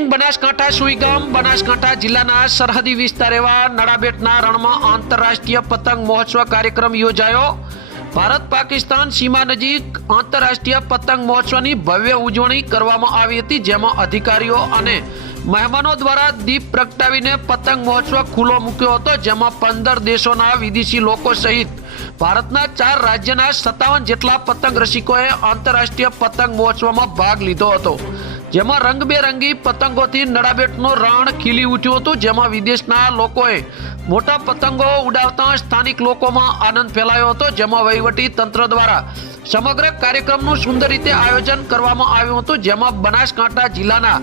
બનાસકાંઠા સુઈગામ બનાસકાંઠા જિલ્લાના સરહદી વિસ્તાર એવા નડાબેટના રણમાં આંતરરાષ્ટ્રીય પતંગ મહોત્સવ કાર્યક્રમ યોજાયો. ભારત પાકિસ્તાન સીમા નજીક આંતરરાષ્ટ્રીય પતંગ મહોત્સવની ભવ્ય ઉજવણી કરવામાં આવી હતી, જેમાં અધિકારીઓ અને મહેમાનો દ્વારા દીપ પ્રગટાવીને પતંગ મહોત્સવ ખુલ્લો મૂક્યો હતો, જેમાં પંદર દેશોના વિદેશી લોકો સહિત ભારતના ચાર રાજ્યના સત્તાવન જેટલા પતંગ રસિકોએ આંતરરાષ્ટ્રીય પતંગ મહોત્સવમાં ભાગ લીધો હતો. જેમાં રંગબેરંગી પતંગોથી નડાબેટનો રણ ખીલી ઉઠ્યું હતું, જેમાં વિદેશના લોકોએ મોટા પતંગો ઉડાવતા સ્થાનિક લોકોમાં આનંદ ફેલાયો હતો, જેમાં વહીવટી તંત્ર દ્વારા સમગ્ર કાર્યક્રમનું સુંદર રીતે આયોજન કરવામાં આવ્યું હતું, જેમાં બનાસકાંઠા જિલ્લાના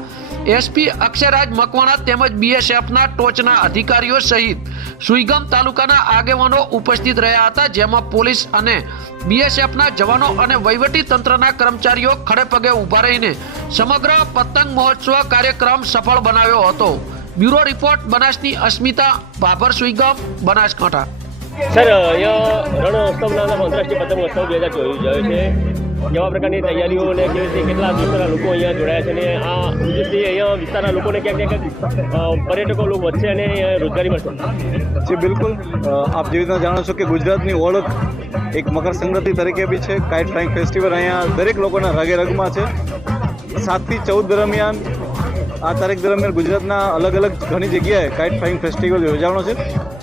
એસપી અક્ષયરાજ મકવાણા તેમજ બીએસએફના ટોચના અધિકારીઓ સહિત સુઈગામ તાલુકાના આગેવાનો ઉપસ્થિત રહ્યા હતા, જેમાં પોલીસ અને બીએસએફના જવાનો અને વહીવટી તંત્રના કર્મચારીઓ ખડેપગે ઊભા રહીને સમગ્ર પતંગ મહોત્સવ કાર્યક્રમ સફળ બનાવ્યો હતો. બ્યુરો રિપોર્ટ, બનાસની અસ્મિતા, ભાભર સુઈગામ, બનાસકાંઠા. સર રણોત્સવના નામ આંતરરાષ્ટ્રીય પતંગ ઉત્સવ બે હજાર ચોવીસ છે. કેવા પ્રકારની તૈયારીઓ અને કેવી રીતે કેટલા વિસ્તારના લોકો અહીંયા જોડાયા છે અને આ ઉદ્દેશથી અહીંયા વિસ્તારના લોકોને ક્યાંક ક્યાંક પર્યટકો લોકો વધશે અને રોજગારી મળશે. જી, બિલકુલ. આપ જેવી રીતના જાણો છો કે ગુજરાતની ઓળખ એક મકર સંક્રાંતિ તરીકે બી છે. કાઇટ ફ્લાઇંગ ફેસ્ટિવલ અહીંયા દરેક લોકોના રગે રગમાં છે. સાતથી ચૌદ દરમિયાન, આ તારીખ દરમિયાન ગુજરાતના અલગ અલગ ઘણી જગ્યાએ કાઇટ ફ્લાઇંગ ફેસ્ટિવલ યોજાવાનો છે.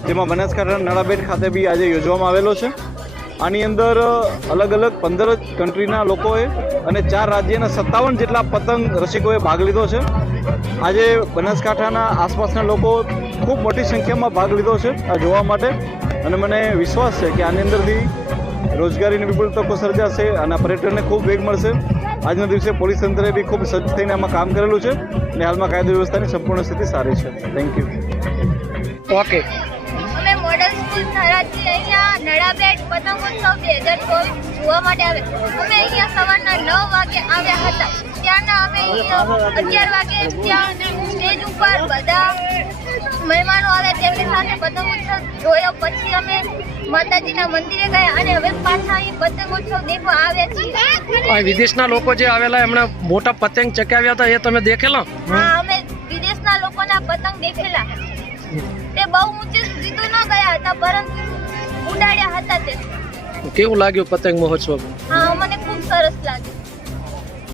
જેમાં બનાસકાંઠા નડાબેટ ખાતે બી આજે યોજવામાં આવેલો છે. આની અંદર અલગ અલગ પંદર કન્ટ્રીના લોકોએ અને ચાર રાજ્યના સત્તાવન જેટલા પતંગ રસિકોએ ભાગ લીધો છે. આજે બનાસકાંઠાના આસપાસના લોકો ખૂબ મોટી સંખ્યામાં ભાગ લીધો છે આ જોવા માટે. અને મને વિશ્વાસ છે કે આની અંદરથી રોજગારીની વિપુલ તકો સર્જાશે અને આ પર્યટનને ખૂબ વેગ મળશે. આજના દિવસે પોલીસ તંત્રએ બી ખૂબ સજ્જ થઈને આમાં કામ કરેલું છે અને હાલમાં કાયદો વ્યવસ્થાની સંપૂર્ણ સ્થિતિ સારી છે. થેન્ક યુ ઓકે અમે મોડલ સ્કૂલ થરાદથી અહીંયા નડાબેટ પતંગોત્સવ બે હજાર ચોવીસ જોવા માટે આવે. અમે અહીંયા સવારના નવ વાગે આવ્યા હતા. ત્યાંના અમે અગિયાર વાગે ત્યાં સ્ટેજ ઉપર બધા મહેમાનો આવ્યા તેમની સાથે પતંગોત્સવ જોયો. પછી અમે માતાજીના મંદિરે ગયા અને હવે પાછા અહીં પતંગોત્સવ દેખવા આવ્યા છીએ. વિદેશના લોકો જે આવેલા એમણે મોટા પતંગ ચકાવ્યા હતા એ તમે દેખેલા? હા અમે વિદેશના લોકોના પતંગ દેખેલા. તે બહુ ઊંચે સુધી તો ન ગયા હતા પરંતુ ઉડાડ્યા હતા તે. કેવું લાગ્યું પતંગ મહોત્સવ હા મને ખૂબ સરસ લાગ્યું.